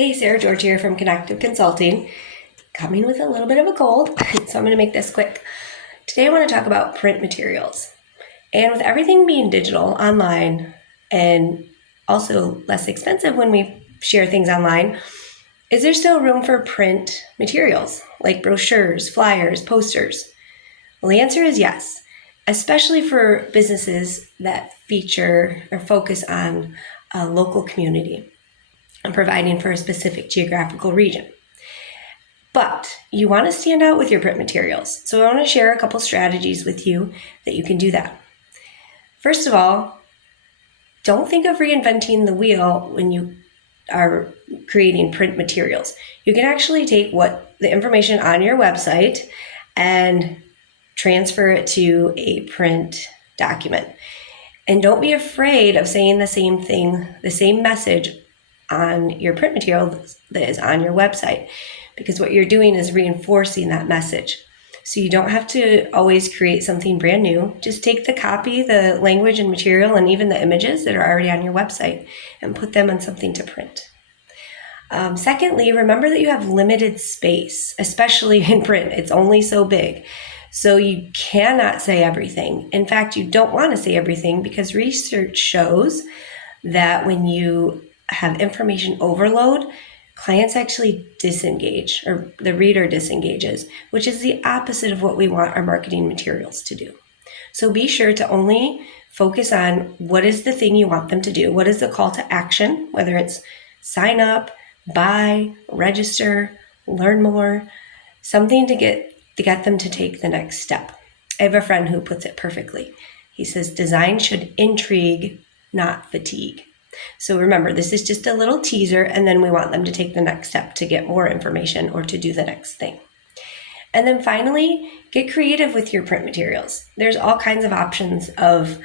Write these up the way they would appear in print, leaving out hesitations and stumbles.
Hey, Sarah George here from Connective Consulting. Coming with a little bit of a cold, so I'm going to make this quick. Today I want to talk about print materials. And with everything being digital, online, and also less expensive when we share things online, is there still room for print materials like brochures, flyers, posters? Well, the answer is yes, especially for businesses that feature or focus on a local community and providing for a specific geographical region. But you want to stand out with your print materials. So I want to share a couple strategies with you that you can do that. First of all, don't think of reinventing the wheel when you are creating print materials. You can actually take the information on your website and transfer it to a print document. And don't be afraid of saying the same thing, the same message on your print material that is on your website, because what you're doing is reinforcing that message. So you don't have to always create something brand new. Just take the copy, the language and material, and even the images that are already on your website and put them on something to print. Secondly, remember that you have limited space, especially in print. It's only so big. So you cannot say everything. In fact, you don't want to say everything because research shows that when you have information overload, clients actually disengage, or the reader disengages, which is the opposite of what we want our marketing materials to do. So be sure to only focus on what is the thing you want them to do. What is the call to action, whether it's sign up, buy, register, learn more, something to get them to take the next step. I have a friend who puts it perfectly. He says, design should intrigue, not fatigue. So remember, this is just a little teaser, and then we want them to take the next step to get more information or to do the next thing. And then finally, get creative with your print materials. There's all kinds of options of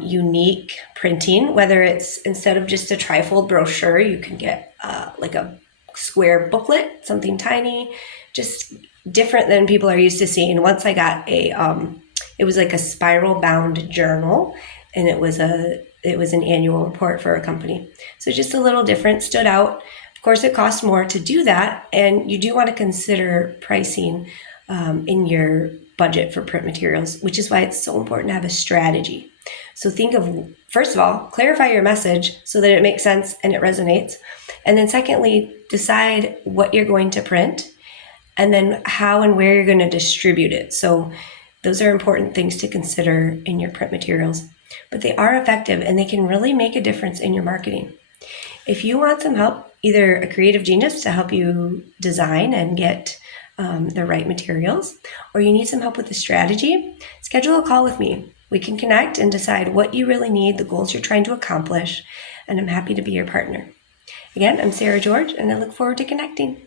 unique printing, whether it's instead of just a trifold brochure, you can get like a square booklet, something tiny, just different than people are used to seeing. Once I got it was like a spiral bound journal, and it was an annual report for a company. So just a little different, stood out. Of course, it costs more to do that, and you do want to consider pricing in your budget for print materials, which is why it's so important to have a strategy. So think of, first of all, clarify your message so that it makes sense and it resonates. And then secondly, decide what you're going to print and then how and where you're going to distribute it. So those are important things to consider in your print materials. But they are effective and they can really make a difference in your marketing. If you want some help, either a creative genius to help you design and get the right materials, or you need some help with the strategy, schedule a call with me. We can connect and decide what you really need, the goals you're trying to accomplish, and I'm happy to be your partner. Again, I'm Sarah George, and I look forward to connecting.